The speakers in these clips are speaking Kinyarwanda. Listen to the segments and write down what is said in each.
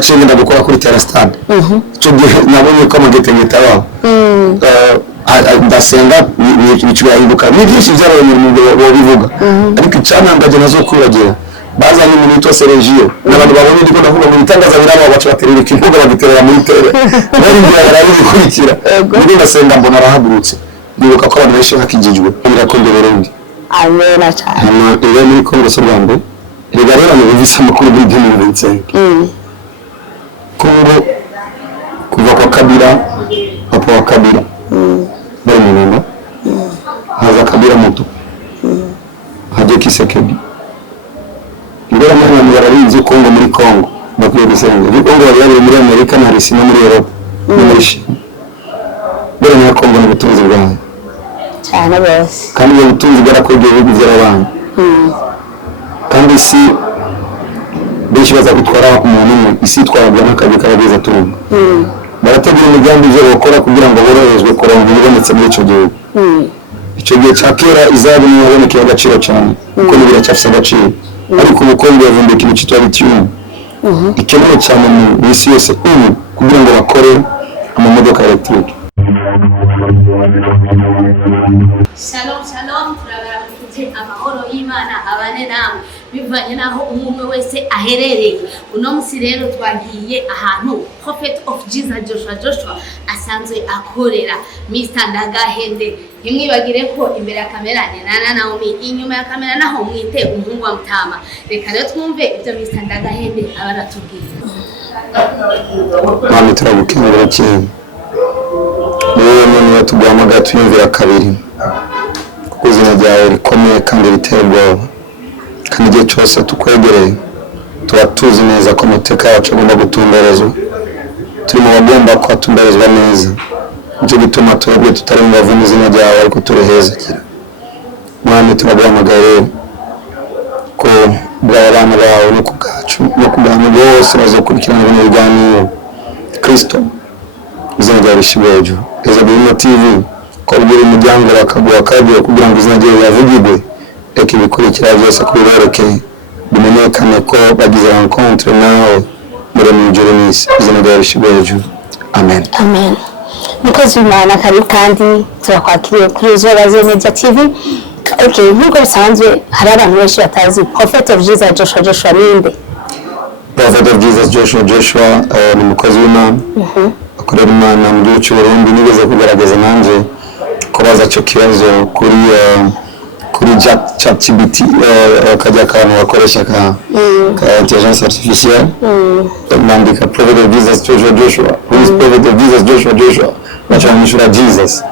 naciye ngenda gukora kuri Terastade icyo gihe nabonye ko amagete ngitabaho ndasenga bicwa yibuka ni byinshi byarabaye mu bivuga ariko icyanangaje nazo kuragira bazanye umuntu witwa Sergio n'abantu babonye ndiko ndavuga mu bitangaza birabo bacu baterera ikivuga bagiterera muri tere bari ngira bikurikira ndi ndasenga mbona arahagurutse ndibuka ko abantu benshi bakijijwe birakonde Burundi amena cyane iyo muri Kongo Somande rigarera mu bivisa makuru muri 2025 Kongo kuva kwa Kabila papa wa Kabila bari mu nda haza Kabila moto haje Kisekedi Ndera mwana yararinze Kongo muri Kongo bakwiye gusenga Kongo yari muri Amerika na Russia no muri Europe muri China Ndera na Kongo n'ubutunzi bwayo cyane bose kandi ubutunzi bwarakwegeye ibihugu by'abantu kandi isi benshi baza gutwara umuntu umwe isi twabwa n'akazi karageza turumva barategura imigambi yo gukora kugira ngo boroherezwe kuronka ibonetse muri icyo gihugu icyo gihe cya kera izabu niyabonekeye agaciro cyane kuko biracyafise agaciro ariko ubukungu yavumbuye ikintu cyitwa lithium ikenewe cyane mu isi yose kugira ngo bakore amamodoka electrique. Shalom shalom turabaramukije amahoro y'Imana abane namwe bivanye naho umwe wese aherereye uno musi rero twagiye ahantu Prophet of Jesus Joshua asanzwe akorera Mr. Ndagahende ntimwibagire ko imbere ya kamera ni Nana Naomi inyuma ya kamera naho mwite umuhungu wa Mutama reka rero twumve ibyo Mr. Ndagahende abaratubwira. Mami turabukengera cyane niwe muntu watuguhamagara tuyumvira kabiri kuko izina ryawe rikomeye kandi riteye ubwoba kandi igihe cyose tukwegereye tuba tuzi neza ko amateka yacu agomba gutumberezwa turi mu bagomba kuhatumberezwa neza nicyo gituma turabwiye tutari mu bavumu izina ryawe ariko turihezekera Mwami turaguhamagaye ko bw'aba abana bawe no ku bwacu no ku bantu bose bazokurikirana bino biganiro Kristo izina ryawe rishimwe hejuru Eza Bino TV ko buri muryango bakaguha kagiye kugira ngo izina ryawe yavugirwe reka ibikurikira byose kubiberekeye bimenyekane ko bagize rencontre nawe muri mu ijuru n'isi izina ryawe rishimwe hejuru amen amen mukozi w'Imana kandi turakwakiriye kuri Zola Media TV. Okay, nkuko bisanzwe hari abantu benshi batazi Prophet of Jesus Joshua ninde? Prophet of Jesus Joshua ni mukozi w'Imana akorera Imana mu gihugu cy'u Burundi nigeze kugaragaza nanjye kubaza cyo kibazo kuri ChatGPT akajya akantu bakoresha ka intelligence artificielle nandika Prophet of Jesus Joshua who is Prophet of Jesus Joshua bacamishura Jesus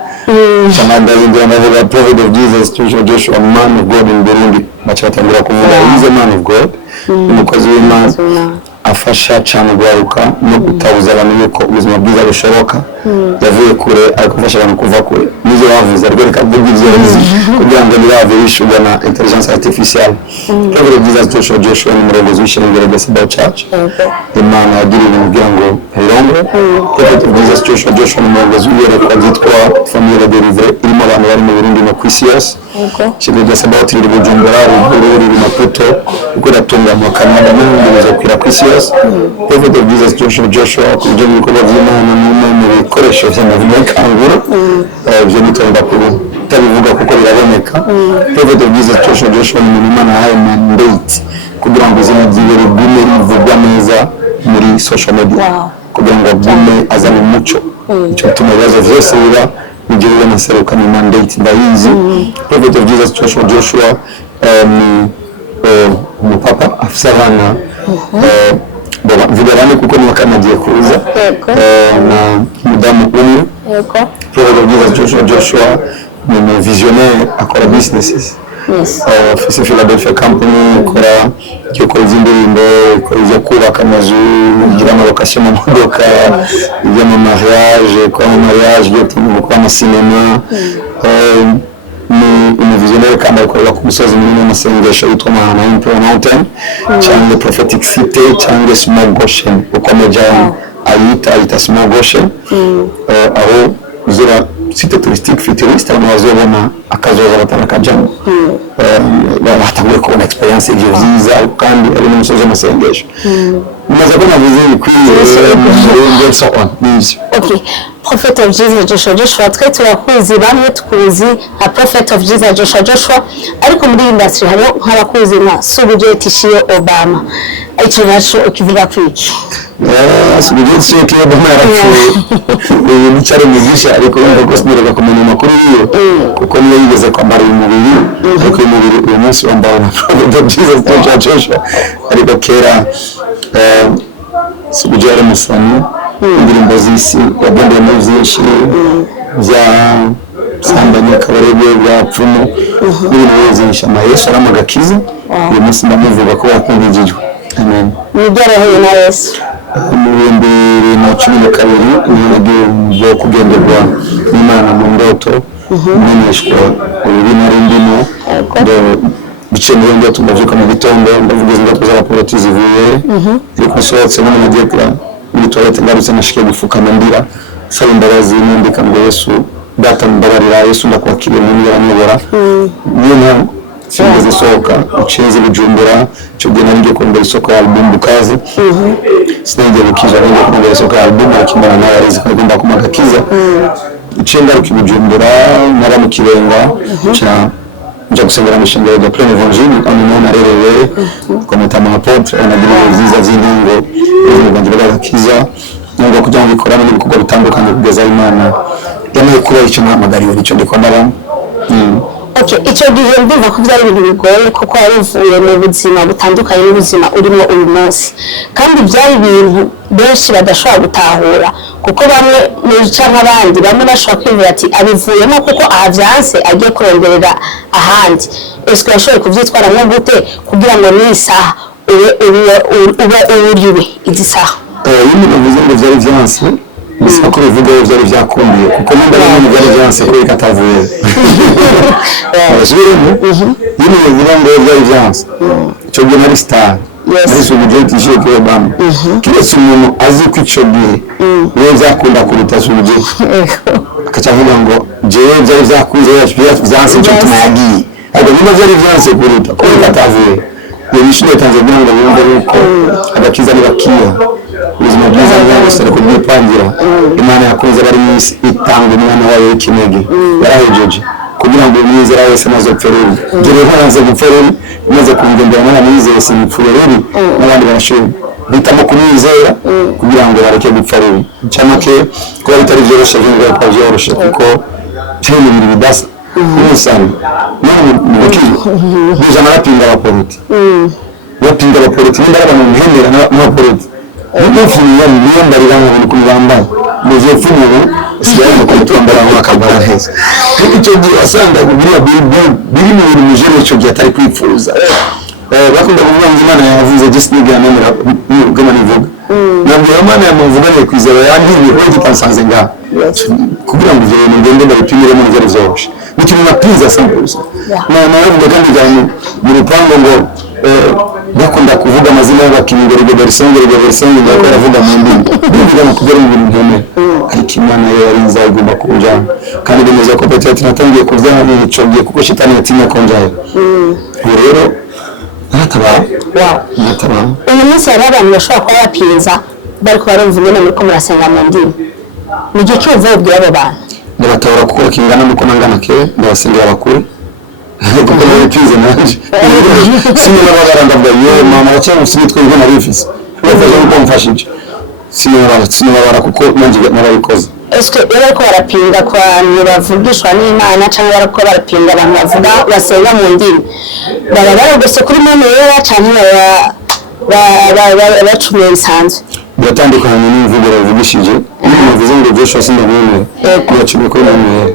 Samanda y'ingira navuga Prophet of Jesus Joshua man of God in Burundi bacatangira kuvuga he's a man of God umukozi w'Imana afasha cyane guharuka no gutabuza abantu yuko ubuzima bwiza bushoboka yavuye kure ariko afasha abantu kuva kure nizo bavuze ariko reka bw'ibyo kugira ngo nibave bishugwa na intelligence artificielle Prophet of Jesus Joshua ni umurongozi w'ishengero rya Saba Church Imana yagiriye kugira ngo Londres Prophet of Jesus Joshua ni umurongozi w'iyereka ryitwa Famille de Livre irimo abantu bari mu Burundi no kwisi yose ishengero rya Saba riri Bujumbura riri Maputo uko ratunganywa Canada n'ibindi bizokwira kwisi yose Prophet of Jesus Joshua kujya mu bikorwa by'Imana mu bikoresho by'amavunekangura byo nitonda tabivuga kuko biraboneka Prophet of Jesus Joshua ni Imana yahaye mandate kugira ngo izina ryiwe rigume rivugwa neza muri social media kugira ngo agume azane umuco icyo tuma ibibazo byose biba bigiye naseruka ni mandate ndayizi Prophet of Jesus Joshua umupapa afise abana vuga bane kuko ni wakanagiye kuza na mudamu umwe Prophet of Jesus Joshua ni mu visionnaire akora businesses afise Philadelphia company ikora iz'indirimbo ikora ibyo kubaka amazu igira amalokasiyo mu modoka ibyo mu mariage kwa mu mariage byo kwa mu cinema ni visionnaire kandi akorera ku musozi munini w'amasengesho yitwa Mahana Mountain cyangwa Prophetic City cyangwa Small Goshen ukomeje ayita Small Goshen aho zira site touristique futuriste aho bazobona akazoza batanakajamo bataguye kubona experience y'ibyiza kandi ari n'umusozi w'amasengesho maze ko navuze bikwiye muri so on n'ibyo. Okay, Prophet of Jesus Joshua twe turakuzi bamwe tukuzi nka Prophet of Jesus Joshua ariko muri industry hariho nk'abakuzi nka Subuje Tishiyo Obama icyo naco ukivuga kwiki Subuje Tishiyo Obama yarapfuye ni cyari mugisha ariko ngo sinirega kumenya amakuru yiyo kuko niyo yigeze kwambara umubiri ariko umubiri uyu munsi wambaye na Prophet of Jesus Joshua ariko kera Subuje yari musani indirimbo z'isi yagendeyemo byinshi bya sambanya kabarebe bya pfumu n'ibintu byinshi Yesu aramagakiza uyu munsi ndamuvuga ko yakundijwe. Amen. Nigeraho na Yesu mu 2012 niyo kugenderwa n'Imana mu ndoto n'imishwa ubu nari ndimo bicengeye ngo tumavuka mu gitondo ndavuga indoto z'abapolisi zivuye ariko sohotse mu magekra muri toilette ngarutse nashike gufukama ndira saba imbabazi nindika ngo Yesu data mbabarira Yesu ndakwakiriye mu nzira nyobora niyo sinigeze sohoka ucenze Bujumbura cyo gihe nari ngiye kongera isoko ya album Bukazi sinigeze gukija ngiye kongera isoko ya album akimara nawe arizi ko ngomba kumagakiza ucenga Bujumbura nara mu Kirenga cha nja gusengera mishinga ya Plein Evangile amina narerewe kometa mu apotre anagira nziza z'ingingo n'ubwanjye bw'agakiza ngo kujya mu bikorana n'ibikorwa bitandukanye kugeza Imana yamaye kuba icyo nahamagariwe nicyo ndikondara. Okay, icyo gihe ndumva ko byari ibintu bigoye kuko waruvuye mu buzima butandukanye n'ubuzima urimo uyu munsi kandi byari ibintu benshi badashobora gutahura kuko bamwe n'icyo nk'abandi bamwe bashobora kwibwira ati abivuyemo kuko ahavyanse agiye kurongerera ahandi ese yashoboye kuvyitwaramo gute kugira ngo n'isaha uba uriwe izi saha yimwe navuze ngo byari vyanse bisa ko bivuga byari byakumbiye kuko nimba ari byari vyanse ko ikatavuye yimwe bivuga ngo byari vyanse cyo gihe nari star nari Subuje Tishiyo Obama kiretse umuntu azi ko icyo gihe biba byakunda kuruta Subuje akacavuga ngo jewe byari byakunze vyanse cyo tunagiye ariko nimba byari vyanse kuruta ko ikatavuye iyo mishino Tanzania ngo bumve yuko agakiza ni bakiya ubuzima bwiza bwose ariko bwipangira Imana yakunze bari mu isi itanga umwana wayo w'ikinege yarahejeje kugira ngo umwizera wese nazopferere ngere hanze gupferere maze kungendera n'abana mwizeye simupfurere n'abandi barashobora bitamo kumwizera kugira ngo bareke gupferere cyamake kuba bitari byoroshye ngo byoroshye kuko cyane ibintu bidasa n'usanga n'ubuki biza marapinga abapoliti bapinga abapoliti n'indara mu mihemera n'abapoliti n'ufunya n'iyambarira ngo kubambara muze funyubu siyane ko twambara nk'akabara heza icyo gihe asanga biri mu bintu mujere icyo gihe atari kwifuza bakunda kuvuga ngo Imana yavuze just nigana nemera gama nivuga nabwo Imana yamuvuganye kwizera yandiye ko gitansanze nga kugira ngo ivyo ngende ndabipimire mu nzira zose nikintu napiza sampuza navuga kandi cyane mu rupango ngo bakunda kuvuga amazina y'abakingero Bersenge ngako aravuga mu ndimi bivuga mu kugera mu bintu nkene ariko Imana yo yari nzagomba kunjana kandi bemeza ko Petero natangiye kuvyana n'icyo gihe kuko shitani yatinye konjaye rero natabara uyu munsi hari abantu bashobora kuba bapinza bari kubarumva ingene muri ko murasenga mu ndimi ni igihe cyumva ubwira abo bantu ndabatabara kuko kingana nuko nangana ke ndabasengera bakuru kuko nabipinze nanje sinema bagaragaza yo mama cyangwa sinitwe ngo narifise bavuze ko mfashije sinema kuko nanje narabikoze Eske bariko barapinga kwa bavugishwa n'Imana cyangwa bariko barapinga abantu bavuga basenga mu ndimi baba baragose kuri mama yera cyangwa bacumuye bisanzwe biratandukanye n'imvugo bavugishije bivuze ngo Joshua sindabone yacumuye kuri mama yera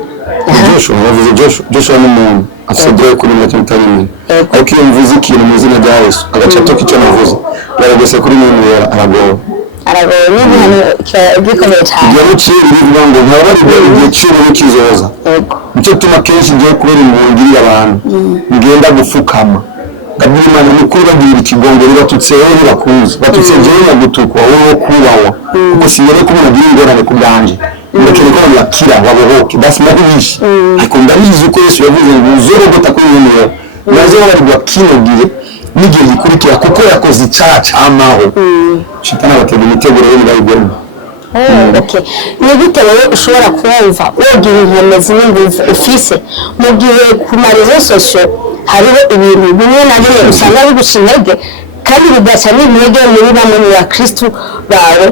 Joshua bavuze Joshua n'umuntu afite kuri matarimwe ariko iyo mvuze ikintu mu izina rya Yesu agaca toka icyo navuze baragose kuri mama yera aragoye n'ibintu gikomeye cyane igihe muciye bivuga ngo nkaba bari igihe cy'ubu n'ikizoza nicyo tuma kenshi ngiye kubera impungira abantu ngenda gufukama ngabwira Imana mukuru bagirira ikigongo batutse wowe bakunze batutse jewe nyagutukwa wowe kubawa kuko sinyere ko mugira ingorane ku bwanje ndakere ko bakira babohoke dasinabishi ariko ndabizi uko Yesu yavuze ngo uzorogota kuri wewe nazo bari bakinogiye n'igihe gikurikira kuko yakoze icyaha cy'amaho shitani abatega imitego rero ntibabigwemo. Okay. Ni gute rero ushobora kumva wogira inkomezi n'ingufu ufise mu gihe ku marezo sosio hariho ibintu bimwe na bimwe usanga biguca intege kandi bigaca n'intege muri bamwe mu bakristu bawe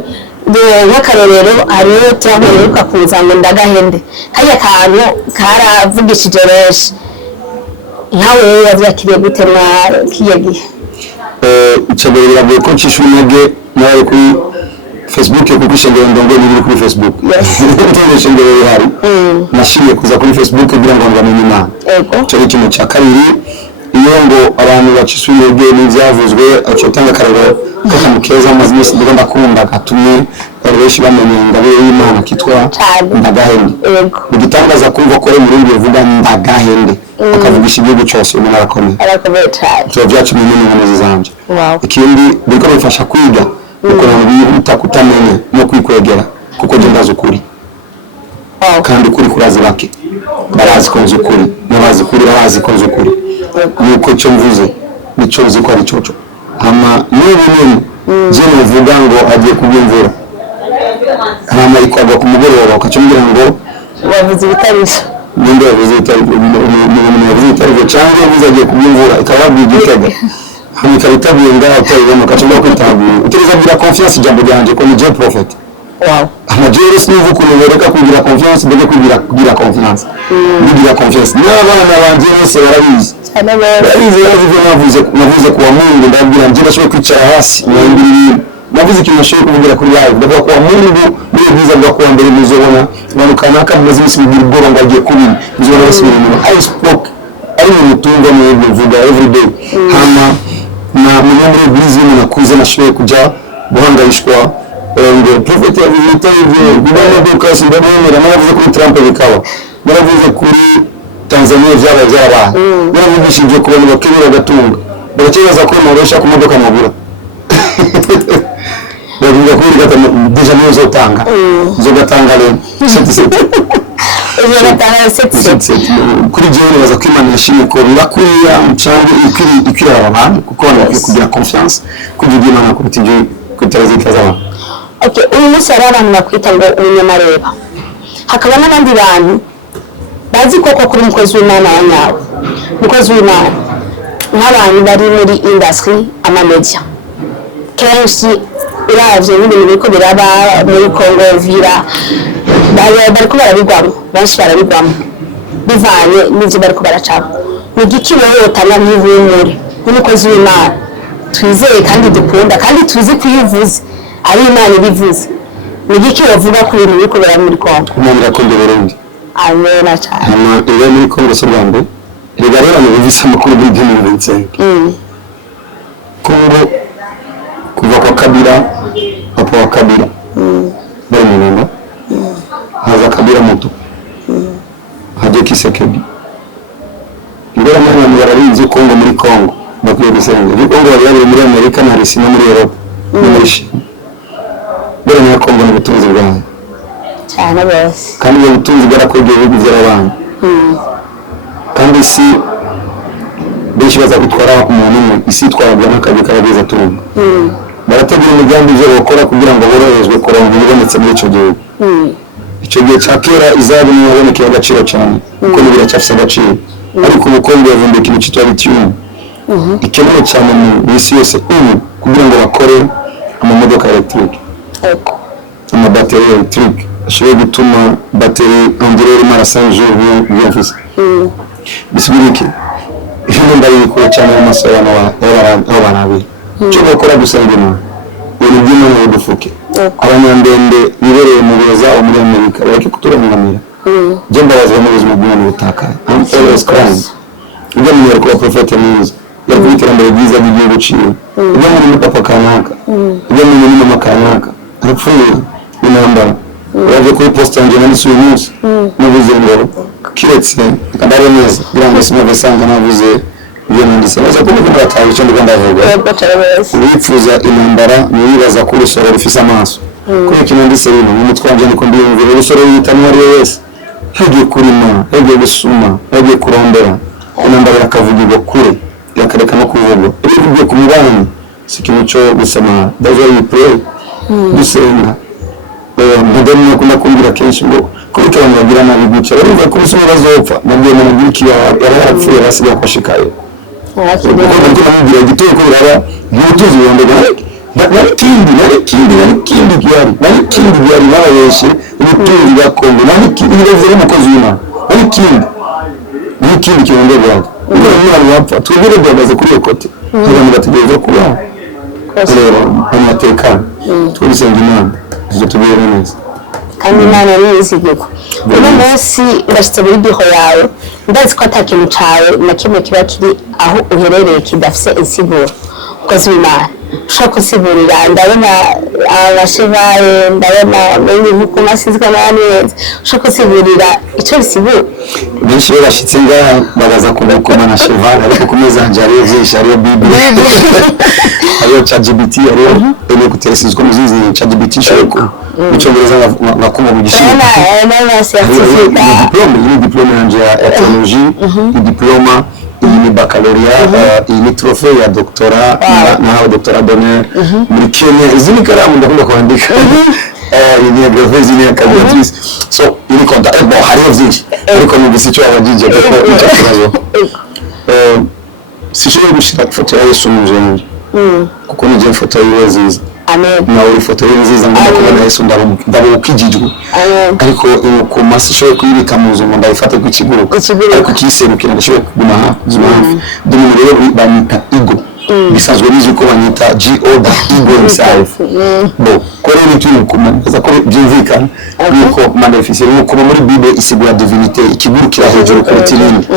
nk'akarorero hariho turamuheruka kuza ngo ndagahende kajya kantu karavugishije benshi nkawe yavyakiriye gute kiye gihe icabere biravuye ko ncisha intege nawe kuri Facebook kuko ishengero ndongo ni kuri Facebook ishengero rihari nashimye kuza kuri Facebook kugira ngo ngamenye Imana cyo ikintu cya kabiri iyo ngo abantu bacisha intege n'ivyavuzwe acotanga karero kakamukeza amazimisi ndagomba kumva gatumye benshi bamenye ingabire y'Imana kitwa ndagahende bigitangaza kumva ko mu rundi ruvuga ndagahende akavugisha igihugu cyose umuntu arakomeye cyane cyo byacu mu nkomezi zanje ikindi biko bifasha kwiga uko bihuta kutamenya no kwikwegera kuko je ndazi ukuri kandi ukuri kurazi bake barazi ko nzi ukuri n'abazi kuri barazi ko nzi ukuri nuko cyo mvuze nico nzi ko ari cyoco hama n'ibintu je muvuga ngo agiye kubyumvira hama ikwaga ku mugoroba ukacumbira ngo wavuze ibitarisha ninde yavuze ibitarisha cyangwa yavuze agiye kubyumvira ikababwira igitego hama ikabitabuye ngaho kwiremo ukacumba kwitabira utegeza kugira confiance jambo ryanje ko ni je prophet amajeri sinivu kunobereka kugira confiance bege kugira confiance kugira confiance n'abana banje bose barabizi navuze kuwa Mungu ndabwira nje ndashobora kwicara hasi navuze ikintu nashobora kuvugira kuri live ndavuga kuwa Mungu muri bwiza bwa kuwa mbere muzobona abantu kanaka mumaze imisi bigira ubwoba ngo agiye kubiri muzobona basubira inyuma I spoke ari mu mutungo mu bivuga every day hama na muri bwiza nakuze nashoboye kuja guhangayishwa ngo prophet yavuze ibyo bibona dukasi ndabonera navuze kuri Trump bikaba navuze kuri Tanzania byarabaye naravugishije ku bantu bakibira gatunga barakibaza ko naresha ku modoka mabura bavuga ko rigata deja nizo tanga zo gatanga rero kuri jewe baza kwimana yashimye ko ndakuriya cyangwa ikwira abantu kuko kugira confiance kugira Imana kuruta ibyo kutazikaza abantu. Okay, uyu munsi hari abantu bakwita ngo umunyamareba hakaba n'abandi bantu bazi koko kuri umukozi w'Imana wa nyawe umukozi w'Imana nk'abantu bari muri industry amamedia kenshi uravye n'ibintu biriko biraba muri Congo vira bariko barabigwamo benshi barabigwamo bivanye n'ivyo bariko baracaba mu giki wohotana n'ihumure n'umukozi w'Imana twizeye kandi dukunda kandi tuzi kuyivuza ari Imana ibivuze ni giki bavuga ku bintu biriko biraba muri Congo Imana irakonde Burundi amen cyane hama iyo muri Congo se Rwanda rigarera mu bivisa makuru muri 2025 Congo kuva kwa Kabila hapo wa Kabila bari mu namba haza Kabila muto haje Kisekedi ngora mwana bararinze Congo muri Congo bakwiye gusenga Congo yari muri Amerika na Russia muri Europe muri bere na Congo n'ubutunzi bwayo cyane bose kandi ubutunzi bwarakogiye ibihugu by'abantu kandi si benshi baza gutwara umuntu isi twabwa n'akabi karageza turumva barategura imigambi yo gukora kugira ngo boroherezwe kuronka ibonetse muri ico gihugu ico gihe cya kera izabu nibonekeye agaciro cyane kuko biracyafise agaciro ariko ubukungu yavumbika ikintu cyitwa lithium ikeneye cyane mu isi yose kugira ngo bakore amamodoka electric amabateri electric ashobora gutuma bateri ongerera imara 5 jours byafise bisubirike ibintu ndabikora cyane mu maso y'abarabi cyo gukora gusenga Imana ibintu by'Imana bidufuke abanyandende bibereye mu beza muri Amerika bareke kuturangamira je mbazwa mu buzima bw'umuntu butakaye I'm always crying ibyo mu ko prophet mwiza yakubitira mbere byiza by'igihugu ciwe ibyo muri papa kanaka ibyo muri mama kanaka arapfuye inambara uraje kuri posta nje nanditse uyu munsi navuze ngo kiretse kadare neza birango simove sanga navuze ibyo nanditse baza kuvuga ngo bataye icyo ndagenda vuga wifuza inambara nibaza ko urusoro rufise amaso kuri ikintu ndise rino mu twanje niko ndiyumvira urusoro yitanwa ari wese hagiye kurima hagiye gusuma hagiye kurondera inambara yakavugirwa kure yakareka no kuvuga ibyo ku mubano si ikintu cyo gusama that's why we pray dusenga mudeni nakunda kumbwira kenshi ngo kubika abantu bagira nabi guca barumva ko umusore bazopfa nabwiye mu mubiki yarapfuye basigaye kwashikaye kuko ndamubwira igiteye ko biraba yutuzi yondega kindi byari n'abayeshe ubutunzi bwa Kongo n'ibireze n'umukozi w'Imana n'ikindi kirundo bwawe n'abantu bapfa twebwe duhagaze kuri iyo kote abantu bategereza kubaho rero amatekano twisenga Imana ibyo tubere neza kandi Imana ni izigiko uno munsi urashitse muri biho yawe ndazi ko atakintu cawe na kimwe kiba kiri aho uherereye kidafise insiguro kozi w'Imana ushaka kusigurira ndabona abashevaye ndabona n'ibintu kumasizwa n'aneza ushaka kusigurira icyo bisigura benshi bashitse ngaha bagaza kubakoma na cheval ariko kumeza nje ari vyinshi ari bible ari ChatGPT ari ene kuteresizwa muzizi ChatGPT shoko mucyongereza nakuma mu gishiri diploma yanje ya theologie diploma ni baccalauréat ni trophée ya doctorat na doctorat d'honneur muri Kenya izini karamu ndakunda kwandika ni agravezi ni calculatrice so ni konta bon hariho byinshi ariko ni bisicho abajije kuko icyo kibazo sishobora gushira ifoto ya Yesu mu nzu kuko ni je foto yiweziza na uri foto yiweziza ngo kubona Yesu ndabukijijwe ariko ku masisho kuyibika mu nzu ndayifata ku kiguru ariko kiserukira ndashobora kuguma ha dumwe rero bamita ego bisanzwe bizi ko banyita God ego himself bo kore ni turi kumanza ko byumvikana yuko manifeste yuko muri Bible isigura divinité ikiguru kira hejuru ku tirindi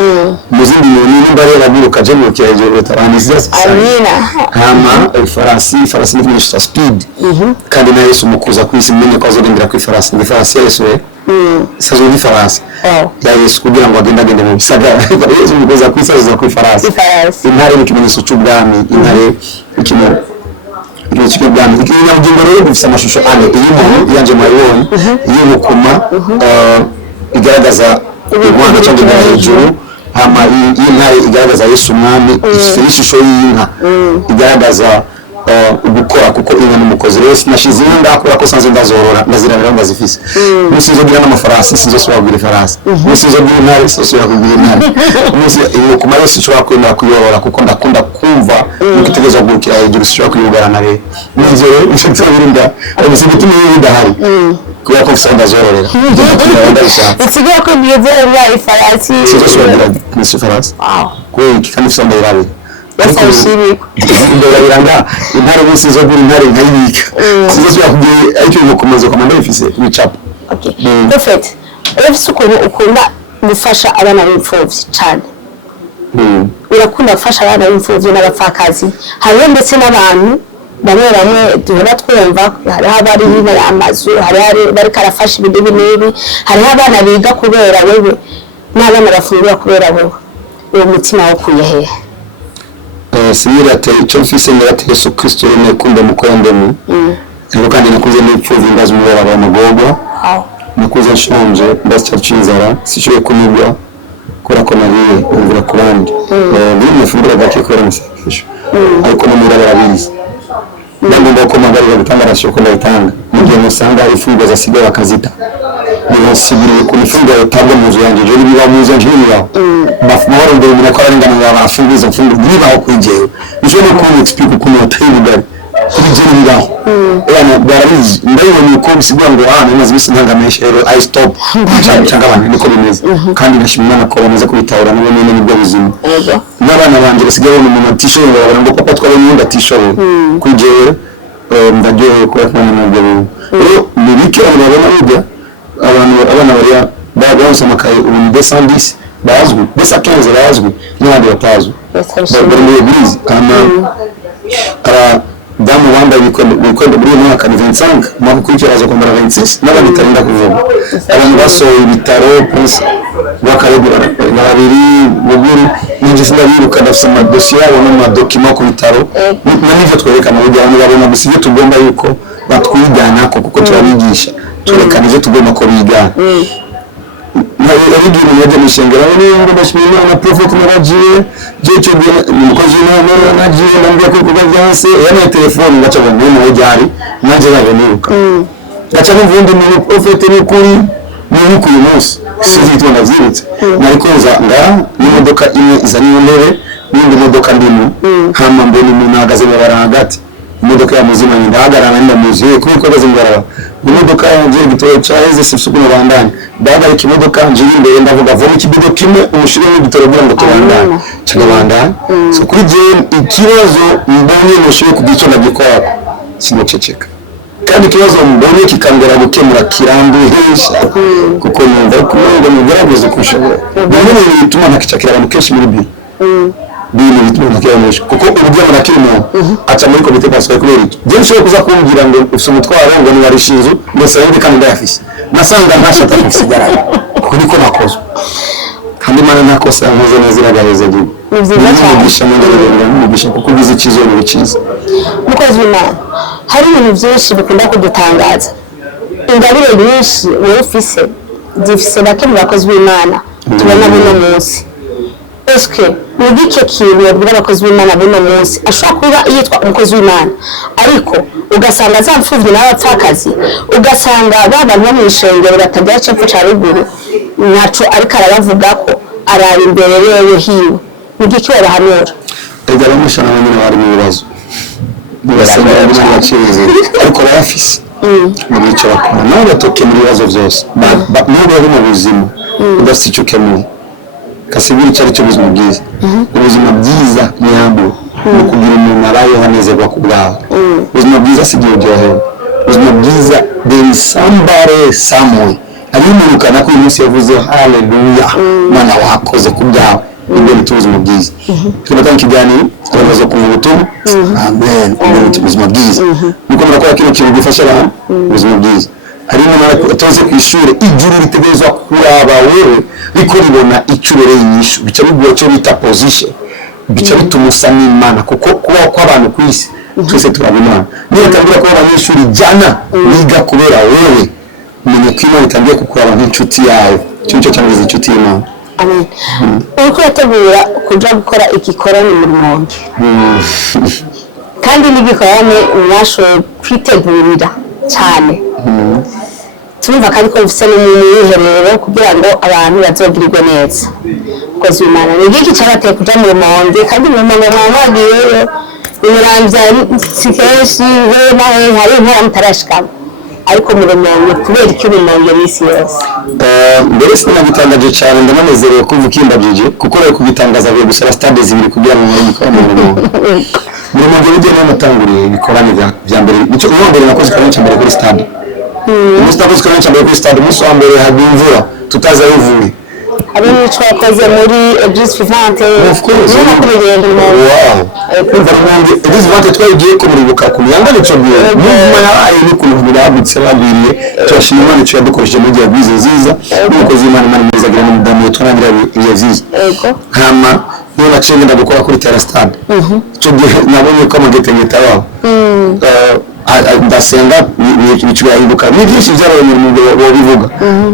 muzindi ni barera biruka je mu kira hejuru taranisiza amina hama farasi ni speed kandi na Yesu mukuza kwisi mmenye ko azorindira ku farasi ndi farasi Yesu sazo ni farasi ya Yesu kugira ngo agende mu bisagara Yesu mukuza kwisi azo ku farasi intare ni kimenyetso cy'ubwami intare ikino Ikigo bwami ikinyabugimbo rero gufisa amashusho ane iyi yanje mayibonye iyi mukuma igaragaza umwana cyangwa hejuru hama iyi ntare igaragaza Yesu umwami ishusho y'inka igaragaza gukora kuko inka n'umukozi rero nashize ndakora ko sanze ndazorora ndazirabira ndazifise musi zo gira n'amafarasi sizo swagura farasi musi zo gira ntare sizo yakugura ntare musi iyo kuma Yesu ushobora kwemera kuyorora kuko ndakunda kumva ukitegezo gukira hejuru ushobora kuyugara na rero nizo inshuti birinda umusi gituma y'indahari kuba ko usanga zororera ikigo ko bigeze ari farasi sizo swagura ni farasi ko kandi usanga irabe ndora biranga intare bose zo gura intare nkayibika sizo yakubwiye ariko umukomezo komanda ifise wicapa perfect urafise ukuntu ukunda gufasha abana b'imfuvyi cyane urakunda gufasha abana b'imfuvyi n'abapfakazi hariho ndetse n'abantu bamwe duhora twumva hariho abari hino y'amazu hariho bari karafasha ibindi n'ibi hariho abana biga kubera wewe n'abana bafungura kubera wewe uwo mutima wo kuyehehe simira icyo mfise ngirate Yesu Kristo yene kumbe mukorandemo ariko kandi nakuze n'ipfuzi ndazi umubara w'amagogo nakuze nshonje ndacyacizara sishoye kunigwa kora ko nariye umvira ku bandi bimwe fungura gake kora musakisho ariko no muri barabizi ndagomba ko magarira gutanga rashoko ndayitanga mu gihe musanga ifungo zasiga bakazita nibasigiriye ku ifungo yatabwa mu yanjye je biba mu zanjye niba bafumara ndere mu ko ari ngana bafungiza mfungo niba kwijewe ije no ku explique ukuntu atayibugari kije nibaho yana barabizi ndabona ko bisigwa ngo namaze bisintangamisha rero I stop cyangwa abantu niko bimeze kandi nashimana ko bamaze kubitahura n'ubone n'ubwo buzima n'abana banje basigaye mu matisho ngo ngo papa twari mu ndatisho kwijewe ndagiye ko atwana n'ubwo rero nibike abana bijya abana bariya bagawusa makaye ubu 210 bazwi 215 bazwi n'abandi batazwi bari muri eglise kana damu wanda bikwenda muri mwaka ni 25 mwaka kwikiraza kwa 26 n'abandi tarinda kuvuga abantu basohoye ibitaro prince bakaregura na babiri buguru n'injisi ndabiruka ndafisa amadosiye yabo n'amadokima ku bitaro n'ivyo twerekana burya abantu babona gusa ibyo tugomba yuko batwigana kuko turabigisha twerekana ivyo tugomba ko bigana narigira umwete mushengera n'ingo bashimira na prophet naragiye je cyo umukozi w'Imana nagiye nambye ko kuba byanse yana telefone ngaca ngo mu jari nanje naboniruka ngaca n'uvundi mu prophet ni kuri ni kuri munsi sizitwa navyirutse nariko nga n'imodoka imwe izanye intebe n'indi modoka ndimo hama mbona umuntu ahagaze mu barangati imodoka ya muzima ndahagarana ndamuziye kuri ko bazingarara imodoka yanjye gitoya cyaheze sifsuku n'abandanye ndahagarika imodoka njye imbere ndavuga vuba ikibido kimwe umushire n'igitoro bura ngo tubandanye cyagabandanye so kuri je ikibazo mbonye mushiye kugico ndagikora sinoceceka kandi ikibazo mbonye kikangora gukemura kirambuhisha kuko numva ko mugerageza kushobora bimwe bituma ntakicakira abantu kenshi muri bi bini bituma ntakiramusha kuko uburyo murakirimo aca muri komite pascal kubera iki je nshobora kuza kumbwira ngo ufite umutwaro ngo ni warishinzu mbese yindi kandi ndayafise nasanga ntashaka kusigara kuri ko nakoze kandi mana nakosa nkoze neza iragaheza gihe nivyiza mugisha kuko bizi ikizo ni bikiza mukozi w'Imana hari ibintu byinshi bikunda kudutangaza ingabire nyinshi wowe ufise zifise bake mu bakozi b'Imana tubona buno munsi eske mugike kintu yabwira abakozi b'Imana buno munsi ashobora kuba yitwa umukozi w'Imana ariko ugasanga zamfuvye n'abapfakazi ugasanga babantu mu ishengero batagira cepfo ca ruguru ntaco ariko arabavuga ko araba imbere yewe hiwe mugike barahanura ega bamushana nyine bari mu bibazo basanga n'abacize ariko barafise mu bice bakora nawe batoke mu bibazo byose n'ubwo mu buzima udafite icyo kemuye kasibiri cyari cyo buzima bwiza ubuzima bwiza nyabwo no kugira umuntu abayeho anezerwa ku bwawe ubuzima bwiza si igihe uryohewe ubuzima bwiza there is somebody somewhere arimurukana ko uyu munsi yavuze haleluya mana wakoze ku bwawe ibyo ni ubuzima bwiza tubatanga ikiganiro abazo kuva ubutumwa amen ubuzima bwiza nuko murakora kino kintu gifasha abantu ubuzima bwiza harimo n'abatoze ku ishuri ijuru ritegerezwa kuraba wewe riko ribona icyurere y'inyishu bica biguye cyo bita position bica bituma usa n'Imana kuko kuba kw'abantu ku isi twese turabimana niyo tambira ko abanyeshuri jana biga kubera wewe menye ko Imana itangiye kukuraba nk'inshuti yawe cyo cyangwa inshuti y'Imana amen uko yategura kuja gukora igikorane mu Rumonge kandi n'igikorane mwashoboye kwitegurira cyane tumva kandi ko bifite n'umwiherero kugira ngo abantu bazogirirwe neza kozi w'Imana ni iki cyabateye kuja mu Rumonge kandi mu Rumonge mwagiyeyo imiramvya si kenshi nawe hari intara mutarashikamo ariko mu Rumonge kubera icyo Rumonge n'isi yose mbere sinagitangaje cyane ndananezerewe kumva ukimbabije kuko rero kugitangaza byo gusara stade zibiri kugira ngo murikore mu Rumonge mu Rumonge bijye n'amatanguriye ibikorane bya mbere nicyo uwambere nakoze kandi cyambere kuri stade Mustafa sikana cyambere kuri stade muso ambere hagimvura tutaza yivuye hari n'icyo yakoze muri Eglise Vivante of course n'akurugendo mu wow Eglise Vivante twagiye kumuribuka ku yanga nico biye muvuma yabaye n'ukuntu birabutse bagiriye twashima n'icyo yadukoresheje mu gihe bwize nziza nuko zimana mani meza gira n'umudamu twangira ibiye nziza hama niyo nacenge ndagukora kuri Terra Stade cyo nabonye ko amagete ngetawa ndasenga bicu yahinduka ni byinshi byaraye mu bivuga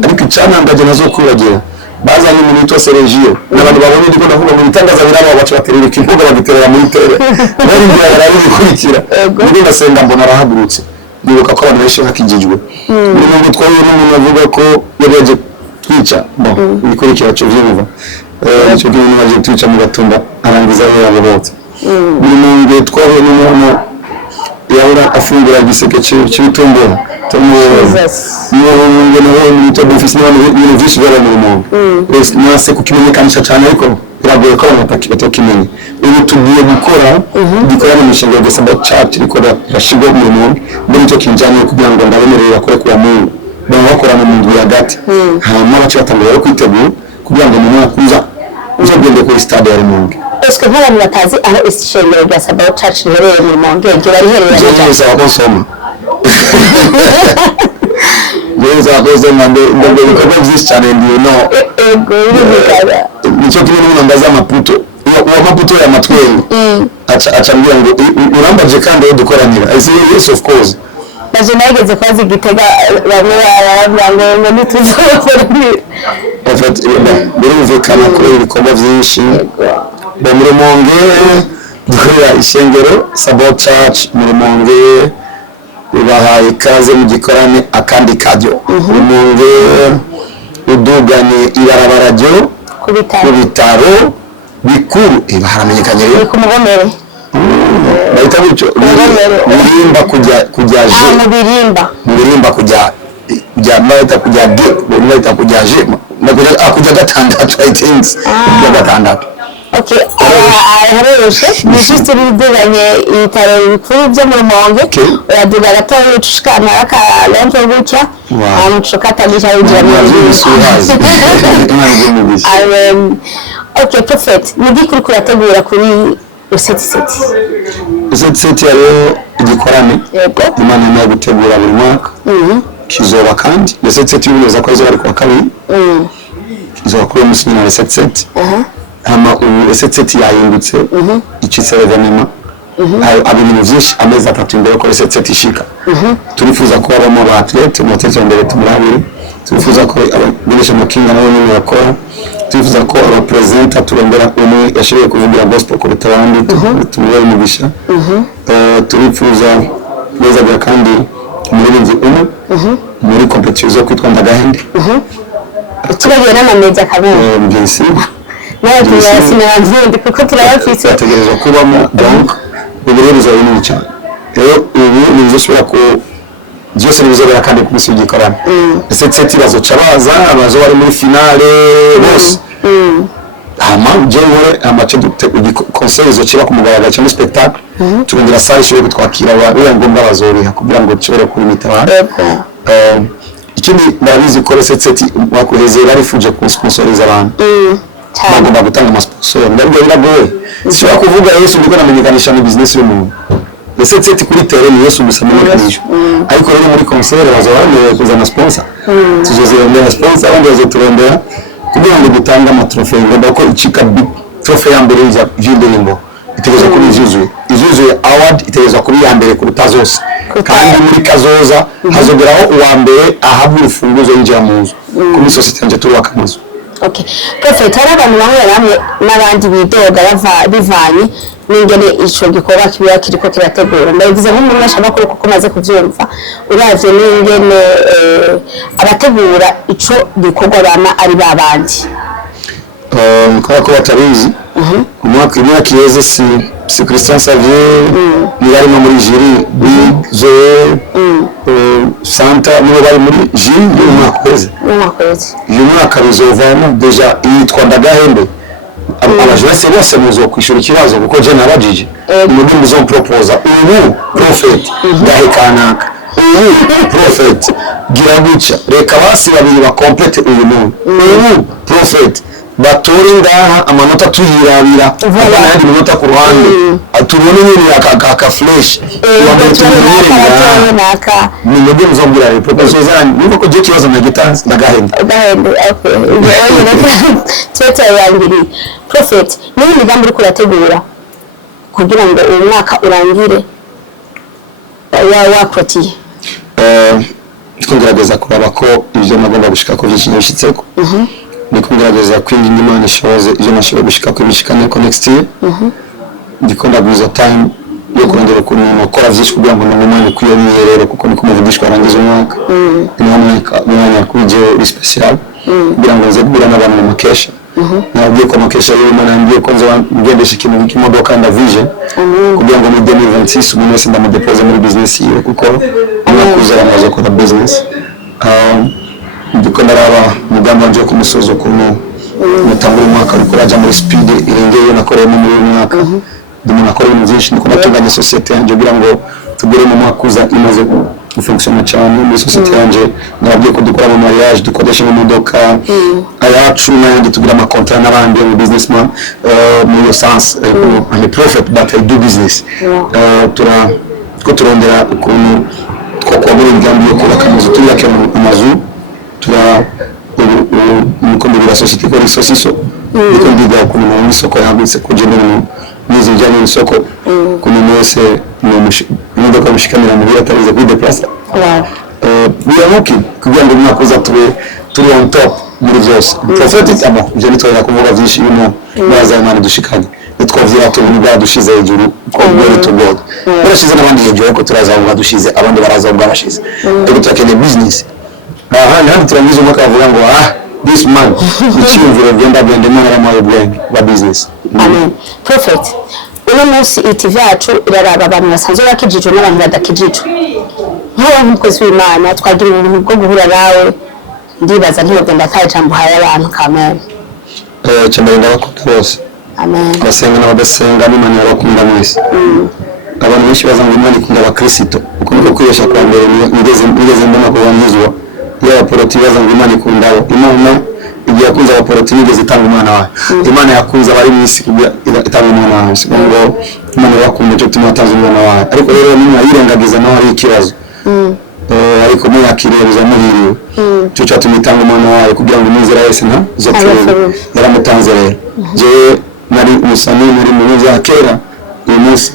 ariko icyanangaje nazo kuragira bazanye mu nito Sergio n'abantu babonye ndiko ndavuga mu bitangaza birabo bacu baterera ikivuga bagiterera muri tere bari mbere yari bikurikira niba ndasenga mbona arahagurutse nibuka ko abantu benshi hakijijwe n'umuntu twaye n'umuntu avuga ko yabaje twica bo bikurikira cyo vyumva cyo kintu baje twica mu gatumba arangiza yabo bose n'umuntu twaye n'umuntu yaura afungura igiseke cy'ibitumbura niyo nito bufisi n'ibintu byinshi byari mu Rumonge nase kukimenyekanisha cyane ariko biragoye ko abantu batakimenye ubu tugiye gukora igikorane mu Shinga December Church rikora bashigo mu Rumonge muri cyo kinjanye kugira ngo ndabemerere bakore kuwa Mungu bakora mu ndwi hagati hanyuma bace batangura kwitegura kugira ngo mu mwaka uza uzogende kuri stade ya Rumonge eske nk'abantu batazi aho ishengero rya Sabbath Church riherereye mu Rumonge ryo riherereye neza bakonsoma neza bakonsoma ndende bikorwa byinshi cyane ndiyo no ego birigara nicyo kimwe n'umwambaza amaputo uwo maputo ya matwengo aca mbira ngo urambaje kandi dukoranira I say yes of course baje nageze kwazi Gitega bamwe barambwira ngo nituzokora birumvikana kuri ibikorwa byinshi bo muri Rumonge dukorera ishengero Sabot Church muri Rumonge ubahaye ikaze mu gikorane akandi kajyo Rumonge uduganye ibarabara ryo ku bitaro bikuru haramenyekanye ku Mugomere bahita bico birimba kujya je mu birimba kujya bahita kujya g bahita kujya je kujya gatandatu I think kujya gatandatu. Okay, haroroshe ni juste biduganye ibitaro bikuru byo mu Rumonge uraduga gato ucushikana aka lampo gutya amucuka tagisha ujya mu Okay, perfect. Nigi kuri kurategura kuri Reset yaro igikorane Imana no gutegura buri mwaka kizoba kandi Reset y'ubuneza ko izaba kwa kabiri kizoba kuri umunsi wa Reset hama Reset yahindutse icitse evenema abintu byinshi amezi atatu imbere ko Reset ishika turifuza ko abamo ba athlete mu tezo mbere tumurabiri turifuza ko abagirisha makinga nabo nyine bakora turifuza ko abapresenta turondera umwe yashiriye kuvugira gospel ku bitarandi tumurebe mugisha turifuza neza bya kandi umuririmbyi umwe muri competition zo kwitwa Ndagahende tubagiye n'amameza kabiri mbese ntabwo yasinanzindi kuko turabafise ategerezwa kubamo donc uburebuzo bunini cyane rero ubu ni bizosubira ko byose bizobera kandi ku musi w'igikorane Reset bazoca baza abazo bari muri finale bose hama jewe amace concert zo ku mugaragaro cyangwa spectacle turongera salle ishobora gutwakira abantu ngombwa bazoriha kugira ngo cibere kuri mitaba ikindi ndabizi ko Reset bakuheze barifuje ku sponsoriza abantu bagomba gutanga amasponsor ndabwo biragoye sishobora kuvuga Yesu ndiko namenyekanisha mu business y'umuntu Reset kuri terrain Yesu musamenyekanisha ariko rero muri concert bazabane kuzana sponsor tuzozerembera sponsor abandi bazoturembera kugira ngo dutanga amatrofe ngo ko icika big trofe ya mbere ya vy'indirimbo itegerezwa kuri izuzuye award itegerezwa kuri ya mbere kuruta zose kandi muri kazoza hazogeraho uwa mbere ahabwa urufunguzo y'injira mu nzu kuri societe yanje turubaka amazu. Okay, perfect. Hari abantu bamwe n'abandi bidoga bivanye n'ingene ico gikorwa kiba kiriko kirategura ndabivuze nko mu mwasha makuru kuko maze kuvyumva uravye n'ingene abategura ico gikorwa bana ari babandi kwa ko batabizi umwaka yeze si Christian Xavier yari muri jury Zoe Santa nibo bari muri jury y'umwaka uyu mwaka bizovamo deja yitwa Ndagahende abajurese bose muzo kwishura ikibazo kuko je nabajije muri muzo proposa ubu prophet ndahekanaka prophet giraguca reka basi babiri ba complete uyu muntu prophet baturi ngaha amanota tuyirabira abandi manota ku ruhande atubone nyine aka flash ni mugo muzombira rero proposal zanyu niba ko je kibazo na gitanze Ndagahende okay twete yangiri prophet ni imigambi uri kurategura kugira ngo uyu mwaka urangire wakotiye tugerageza kuraba ko ivyo nagomba gushika ko vyishitseko nikugerageza kwinginga Imana ishoze ivyo nashobora gushika ko bishikane ko next year ndikunda guza time yo kurondera ukuntu nakora vyinshi kugira ngo n'umwanya kwiyongerera kuko niko muvugishwa arangiza umwaka umwanya kuje uri special kugira ngo nze kubura n'abantu mu makesha nabwiye ko makesha y'Imana ngiye ko ngendesha ikintu cy'imodoka nda vision kugira ngo mu 2026 umuntu wese ndamudepose muri business yiwe kuko amakuzera amaze gukora business ndikunda raba mugamba nje ku musozo kuno mutangura umwaka ariko raja muri speed irengeye nakoreye mu mwaka ndimo nakoreye mu byinshi ndiko natunganya societe yanje kugira ngo tugere mu mwaka uza imaze gufunctiona cyane muri societe yanje nabwiye ko dukora mu mariage dukodesha mu modoka ayacu n'andi tugira ama contrat n'abandi mu businessman muri sens I'm a prophet but I do business turondera ukuntu twakora imigambi yo kubaka amazu tuyake amazu mukombe societe ko risosiso ndikumbiga ukuntu mu isoko yagutse kugenda n'izijyanye n'isoko kuno mwese imodoka bishikamira muri atarize kuri deplace biramuke kugira ngo umwaka uza turi on top muri byose prophetic amo je nitwara kuvuga byinshi yuno baza Imana dushikanye nitwavyira tubuni bwadushize hejuru ko glory to God barashize n'abandi hejuru ko turaza ngo badushize abandi baraza ngo barashize rero tukeneye business hano turangiza umwaka bavuga ngo this man icyumviro genda Imana yamaye bwenge ba business. Amen. Prophet, uno munsi ITV yacu iraraba abantu basanzwe bakijijwe n'abantu badakijijwe. Nk'uwo mukozi w'Imana twagira ibintu bwo guhura nawe ndibaza ntiyogenda nta jambo haye abantu kamere. Cyane ndabakunda bose. Amen. Basenga n'abadasenga n'Imana yarakunda mwese. Abantu benshi bazanga Imana ikunda abakristo uko niko kwiyesha kwa mbere nigeze mbona ko banyuzwa ya poroti bazanga Imana ikunda Imana igiye yakunze abaporoti nigeze itanga umwana wawe Imana yakunze abari mu isi itanga umwana wawe ngo Imana yakunda cyo tumatanze umwana wawe ariko rero nimwe yirengagiza nawe ari ikibazo ariko mu yakireza muhiriwe cyo cyatumutanga umwana wawe kugira ngo umuzera wese nta zo yaramutanze rero je nari umusani muri mu bya kera uyu munsi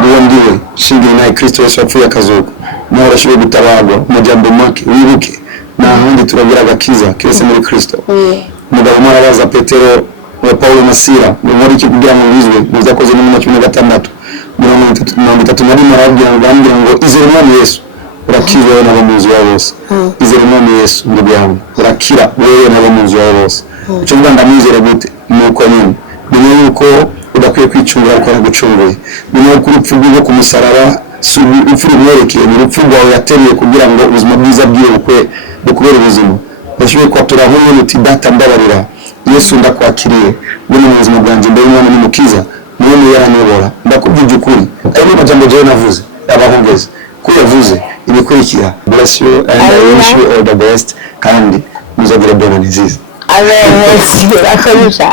niwo ndiwe shingiye na Kristo Yesu yapfuye akazuka nawe urashoboye gutabagwa mu jambo make wibuke n'ahandi turagira agakiza kese muri Kristo umugabo marabaza Petero wa Paulo na Sila muri iki kugira ngo bizwe muzakoze no mu 16 31 marabya ngo izere umwami Yesu urakira wewe n'abamuzi wawe bose izere umwami Yesu ndibyangu urakira wewe n'abamuzi wawe bose cyo nganda mwizere gute nuko nyine niyo yuko udakwiye kwicungura ko gucunguye niyo kuri pfugo ku musaraba ufuri mwerekeye mu rupfu rwawe yateriye kugira ngo ubuzima bwiza bwirukwe bukubera ubuzima bashoboye kwatura huye muti data ndabarira Yesu ndakwakiriye bune mu buzima bwanjye mbere y'Imana n'umukiza niwe mu yaranyobora ndakubwije ukuri ayo majambo je navuze abahongeze ko yavuze ibikurikira bless you and I wish you all the best kandi muzagira bona nziza Amen. Akoresha